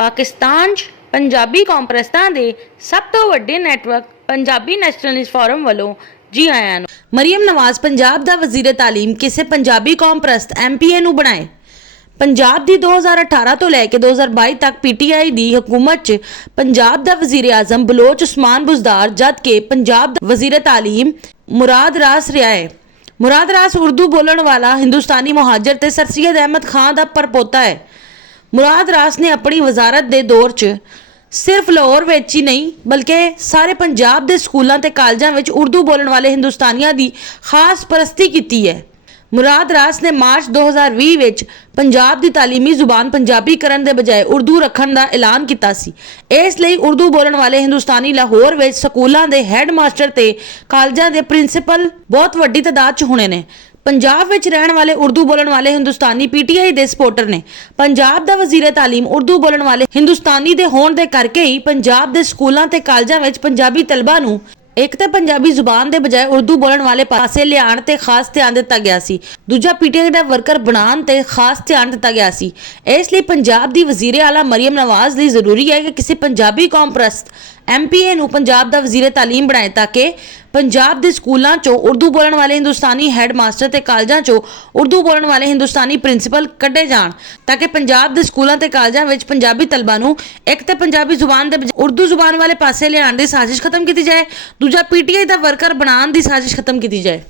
ਪਾਕਿਸਤਾਨ 'ਚ ਪੰਜਾਬੀ ਕੌਮਪ੍ਰਸਤਾਂ ਦੇ ਸਭ ਤੋਂ ਵੱਡੇ ਨੈਟਵਰਕ ਪੰਜਾਬੀ ਨੈਸ਼ਨਲਿਸਟ ਫੋਰਮ ਵੱਲੋਂ ਜੀ ਆਇਆਂ ਨੂੰ। ਮਰੀਮ ਨਵਾਜ਼ ਪੰਜਾਬ ਦਾ ਵਜ਼ੀਰ ਤਾਲੀਮ ਕਿਸੇ ਪੰਜਾਬੀ ਕੌਮਪ੍ਰਸਤ MPA ਨੂੰ ਬਣਾਏ। ਪੰਜਾਬ ਦੀ 2018 ਤੋਂ ਲੈ ਕੇ 2022 ਤੱਕ PTI ਦੀ ਹਕੂਮਤ 'ਚ ਪੰਜਾਬ ਦਾ ਵਜ਼ੀਰ ਆਜ਼ਮ ਬਲੋਚ ਉਸਮਾਨ ਬੁਜ਼ਦਾਰ ਜਦ ਕਿ ਪੰਜਾਬ ਦਾ ਵਜ਼ੀਰ ਤਾਲੀਮ ਮੁਰਾਦ ਰਾਸ ਰਿਹਾ ਹੈ। ਮੁਰਾਦ ਰਾਸ ਉਰਦੂ ਬੋਲਣ ਵਾਲਾ ਹਿੰਦੁਸਤਾਨੀ ਮੁਹਾਜਰ ਤੇ ਸਰ ਸैयद अहमद खान ਦਾ ਪਰਪੋਤਾ ਹੈ। ਮੁਰਾਦ ਰਾਸ ਨੇ ਆਪਣੀ ਵਜ਼ਾਰਤ ਦੇ ਦੌਰ 'ਚ ਸਿਰਫ ਲਾਹੌਰ ਵਿੱਚ ਹੀ ਨਹੀਂ ਬਲਕਿ ਸਾਰੇ ਪੰਜਾਬ ਦੇ ਸਕੂਲਾਂ ਤੇ ਕਾਲਜਾਂ ਵਿੱਚ ਉਰਦੂ ਬੋਲਣ ਵਾਲੇ ਹਿੰਦੁਸਤਾਨੀਆਂ ਦੀ ਖਾਸ ਪ੍ਰਸਤੀ ਕੀਤੀ ਹੈ। ਮੁਰਾਦ ਰਾਸ ਨੇ ਮਾਰਚ 2020 ਵਿੱਚ ਪੰਜਾਬ ਦੀ ਤਾਲੀਮੀ ਜ਼ੁਬਾਨ ਪੰਜਾਬੀ ਕਰਨ ਦੇ ਬਜਾਏ ਉਰਦੂ ਰੱਖਣ ਦਾ ਐਲਾਨ ਕੀਤਾ ਸੀ। ਇਸ ਲਈ ਉਰਦੂ ਬੋਲਣ ਵਾਲੇ ਹਿੰਦੁਸਤਾਨੀ ਲਾਹੌਰ ਵਿੱਚ ਸਕੂਲਾਂ ਦੇ ਹੈੱਡ ਮਾਸਟਰ ਤੇ ਕਾਲਜਾਂ ਦੇ ਪ੍ਰਿੰਸੀਪਲ ਬਹੁਤ ਵੱਡੀ ਤਾਦਾਦ 'ਚ ਹੋਣੇ ਨੇ। ਪੰਜਾਬ ਵਿੱਚ ਰਹਿਣ ਵਾਲੇ ਉਰਦੂ ਬੋਲਣ ਵਾਲੇ ਹਿੰਦੁਸਤਾਨੀ PTI ਦੇ ਸਪੋਰਟਰ ਨੇ। ਪੰਜਾਬ ਦਾ ਵਜ਼ੀਰ ਤਾਲੀਮ ਉਰਦੂ ਬੋਲਣ ਵਾਲੇ ਹਿੰਦੁਸਤਾਨੀ ਦੇ ਹੋਣ ਦੇ ਕਰਕੇ ਹੀ ਪੰਜਾਬ ਦੇ ਸਕੂਲਾਂ ਤੇ ਕਾਲਜਾਂ ਵਿੱਚ ਪੰਜਾਬੀ ਤਲਬਾ ਨੂੰ ਇੱਕ ਤਾਂ ਪੰਜਾਬੀ ਜ਼ੁਬਾਨ ਦੇ ਬਜਾਏ ਉਰਦੂ ਬੋਲਣ ਵਾਲੇ ਪਾਸੇ ਲਿਆਉਣ ਤੇ ਖਾਸ ਧਿਆਨ ਦਿੱਤਾ ਗਿਆ ਸੀ, ਦੂਜਾ PTI ਦਾ ਵਰਕਰ ਬਣਾਉਣ ਤੇ ਖਾਸ ਧਿਆਨ ਦਿੱਤਾ ਗਿਆ ਸੀ। ਇਸ ਲਈ ਪੰਜਾਬ ਦੀ ਵਜ਼ੀਰ ਆਲਾ ਮਰੀਮ ਨਵਾਜ਼ ਲਈ ਜ਼ਰੂਰੀ ਹੈ ਕਿ ਕਿਸੇ ਪੰਜਾਬੀ ਕੌਮਪ੍ਰਸਤ MPA ਨੂੰ ਪੰਜਾਬ ਦਾ ਵਜ਼ੀਰ ਤਾਲੀਮ ਬਣਾਏ ਤਾਂ ਕਿ ਪੰਜਾਬ ਦੇ ਸਕੂਲਾਂ 'ਚੋਂ ਉਰਦੂ ਬੋਲਣ ਵਾਲੇ ਹਿੰਦੁਸਤਾਨੀ ਹੈੱਡ ਮਾਸਟਰ ਤੇ ਕਾਲਜਾਂ 'ਚੋਂ ਉਰਦੂ ਬੋਲਣ ਵਾਲੇ ਹਿੰਦੁਸਤਾਨੀ ਪ੍ਰਿੰਸੀਪਲ ਕੱਢੇ ਜਾਣ ਤਾਂ ਕਿ ਪੰਜਾਬ ਦੇ ਸਕੂਲਾਂ ਤੇ ਕਾਲਜਾਂ ਵਿੱਚ ਪੰਜਾਬੀ ਤਲਬਾ ਨੂੰ ਇੱਕ ਤਾਂ ਪੰਜਾਬੀ ਜ਼ੁਬਾਨ ਦੇ ਬਜਾਏ ਉਰਦੂ ਜ਼ੁਬਾਨ ਵਾਲੇ ਪਾਸੇ ਲਿਆਉਣ ਦੀ ਸਾਜ਼ਿਸ਼ ਖਤਮ ਕੀਤੀ ਜਾਏ, ਦੂਜਾ PTI ਦਾ ਵਰਕਰ ਬਣਾਉਣ ਦੀ ਸਾਜ਼ਿਸ਼ ਖਤਮ ਕੀਤੀ ਜਾਏ।